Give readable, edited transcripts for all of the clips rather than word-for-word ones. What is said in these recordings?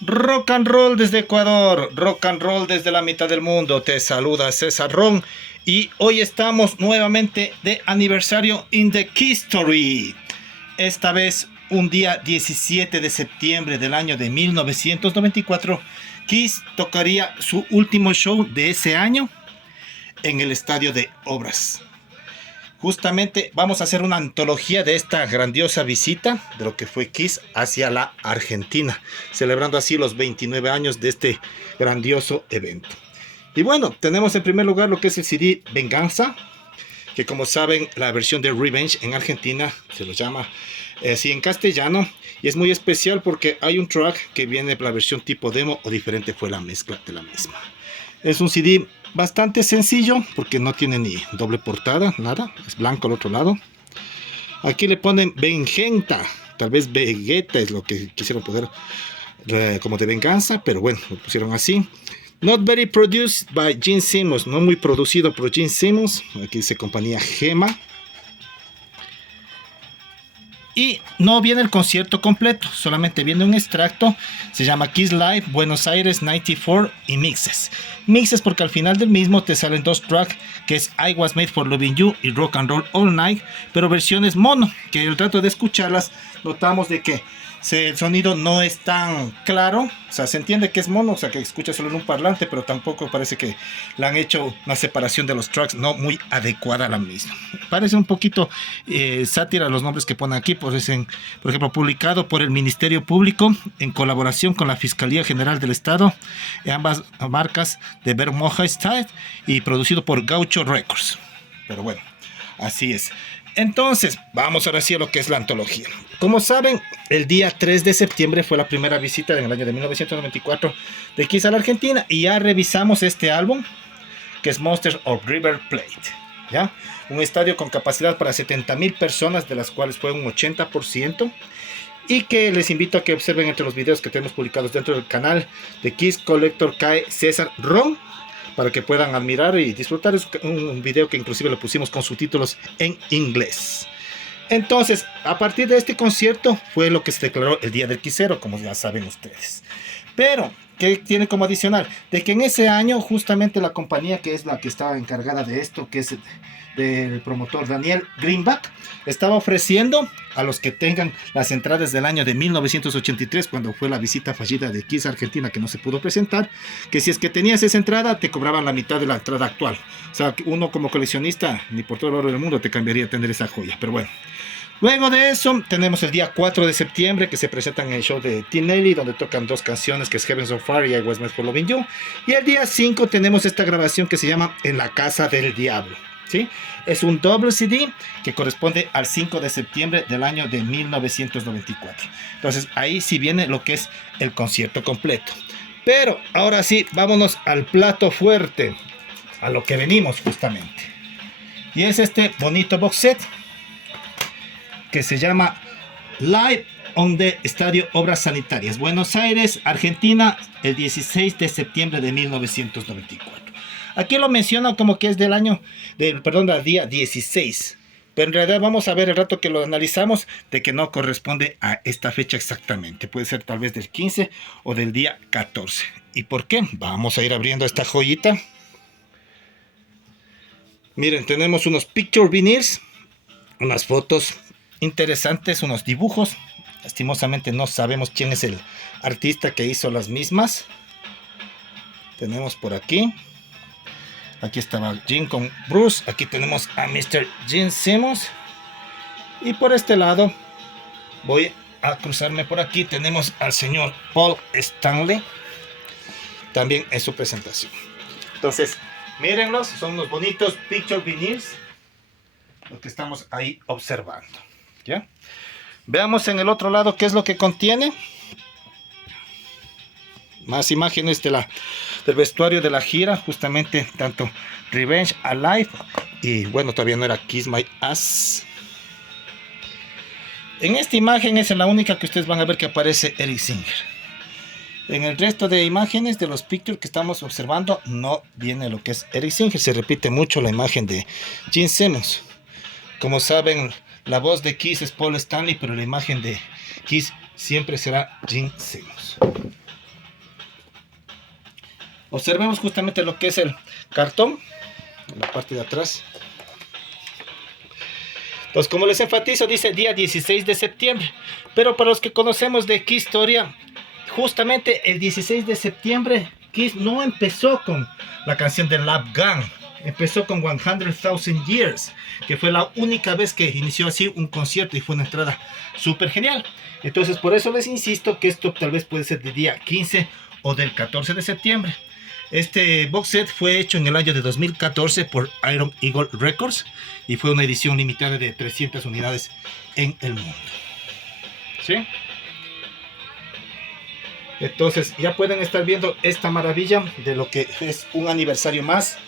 Rock and roll desde Ecuador, rock and roll desde la mitad del mundo. Te saluda César Ron y hoy estamos nuevamente de aniversario in the history. Esta vez un día 17 de septiembre del año de 1994, Kiss tocaría su último show de ese año en el estadio de Obras. Justamente vamos a hacer una antología de esta grandiosa visita de lo que fue Kiss hacia la Argentina, celebrando así los 29 años de este grandioso evento. Y bueno, tenemos en primer lugar lo que es el CD Venganza, que como saben la versión de Revenge en Argentina se lo llama así en castellano, y es muy especial porque hay un track que viene la versión tipo demo o diferente fue la mezcla de la misma. Es un CD bastante sencillo porque no tiene ni doble portada, nada, es blanco al otro lado. Aquí le ponen Vengenta, tal vez Vegeta es lo que quisieron poner como de venganza, pero bueno, lo pusieron así. Not very produced by Gene Simmons, no muy producido por Gene Simmons, aquí dice compañía Gema. Y no viene el concierto completo, solamente viene un extracto. Se llama Kiss Live Buenos Aires 94 y mixes. Mixes porque al final del mismo te salen dos tracks, que es I Was Made for Loving You y Rock and Roll All Night, pero versiones mono, que el rato de escucharlas notamos de que el sonido no es tan claro, o sea, se entiende que es mono, o sea, que escucha solo en un parlante, pero tampoco parece que le han hecho una separación de los tracks no muy adecuada a la misma. Parece un poquito sátira a los nombres que ponen aquí, por ejemplo, publicado por el Ministerio Público en colaboración con la Fiscalía General del Estado, ambas marcas de Bermoja Style, y producido por Gaucho Records. Pero bueno, así es. Entonces, vamos ahora sí a lo que es la antología. Como saben, el día 3 de septiembre fue la primera visita en el año de 1994 de Kiss a la Argentina, y ya revisamos este álbum, que es Monsters of River Plate, ¿ya? Un estadio con capacidad para 70,000 personas, de las cuales fue un 80%, y que les invito a que observen entre los videos que tenemos publicados dentro del canal de Kiss Collector K.E. César Ron, para que puedan admirar y disfrutar. Es un video que inclusive lo pusimos con subtítulos en inglés. Entonces, a partir de este concierto fue lo que se declaró el Día del Quisero, como ya saben ustedes. Pero, ¿qué tiene como adicional? De que en ese año justamente la compañía que es la que estaba encargada de esto, que es del promotor Daniel Greenback, estaba ofreciendo a los que tengan las entradas del año de 1983, cuando fue la visita fallida de Kiss Argentina que no se pudo presentar, que si es que tenías esa entrada te cobraban la mitad de la entrada actual. O sea, uno como coleccionista ni por todo el oro del mundo te cambiaría a tener esa joya, pero bueno. Luego de eso tenemos el día 4 de septiembre, que se presentan en el show de Tinelli, donde tocan dos canciones, que es Heavens on Fire y I Was Made for Loving You. Y el día 5 tenemos esta grabación que se llama En la Casa del Diablo, ¿sí? Es un doble CD que corresponde al 5 de septiembre del año de 1994. Entonces ahí sí viene lo que es el concierto completo. Pero ahora sí, vámonos al plato fuerte, a lo que venimos justamente. Y es este bonito box set que se llama Live on the Estadio Obras Sanitarias, Buenos Aires, Argentina, el 16 de septiembre de 1994. Aquí lo menciono como que es del día 16. Pero en realidad vamos a ver el rato que lo analizamos de que no corresponde a esta fecha exactamente. Puede ser tal vez del 15 o del día 14. ¿Y por qué? Vamos a ir abriendo esta joyita. Miren, tenemos unos picture vinyls, unas fotos interesantes, unos dibujos. Lastimosamente no sabemos quién es el artista que hizo las mismas. Tenemos por aquí. Aquí estaba Gene con Bruce. Aquí tenemos a Mr. Gene Simmons. Y por este lado voy a cruzarme por aquí. Tenemos al señor Paul Stanley, también en su presentación. Entonces, mírenlos. Son unos bonitos picture vinyls, lo que estamos ahí observando, ¿ya? Veamos en el otro lado qué es lo que contiene. Más imágenes del vestuario de la gira, justamente tanto Revenge, Alive y bueno, todavía no era Kiss My Ass. En esta imagen es la única que ustedes van a ver que aparece Eric Singer. En el resto de imágenes de los pictures que estamos observando no viene lo que es Eric Singer. Se repite mucho la imagen de Gene Simmons. Como saben, la voz de Kiss es Paul Stanley, pero la imagen de Kiss siempre será Gene Simmons. Observemos justamente lo que es el cartón en la parte de atrás. Pues como les enfatizo, dice día 16 de septiembre. Pero para los que conocemos de Kiss historia, justamente el 16 de septiembre Kiss no empezó con la canción de Love Gun. Empezó con 100,000 Years, que fue la única vez que inició así un concierto y fue una entrada súper genial. Entonces por eso les insisto que esto tal vez puede ser del día 15 o del 14 de septiembre. Este box set fue hecho en el año de 2014 por Iron Eagle Records y fue una edición limitada de 300 unidades en el mundo. ¿Sí? Entonces ya pueden estar viendo esta maravilla de lo que es un aniversario más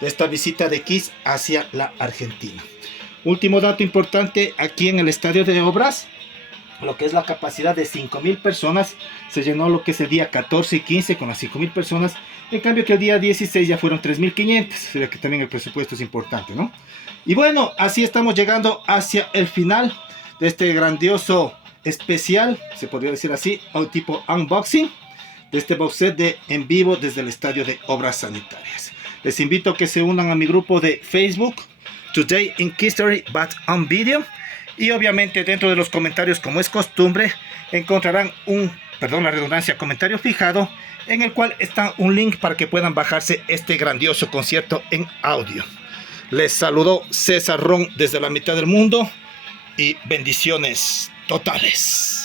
de esta visita de Kiss hacia la Argentina. Último dato importante, aquí en el estadio de Obras, lo que es la capacidad de 5,000 personas, se llenó lo que es el día 14 y 15 con las 5,000 personas, en cambio que el día 16 ya fueron 3,500, o sea que también el presupuesto es importante, ¿no? Y bueno, así estamos llegando hacia el final de este grandioso especial, se podría decir así, un tipo unboxing, de este box set de en vivo desde el estadio de Obras Sanitarias. Les invito a que se unan a mi grupo de Facebook, Today in History but on Video. Y obviamente dentro de los comentarios, como es costumbre, encontrarán un, perdón la redundancia, comentario fijado, en el cual está un link para que puedan bajarse este grandioso concierto en audio. Les saludó César Ron desde la mitad del mundo y bendiciones totales.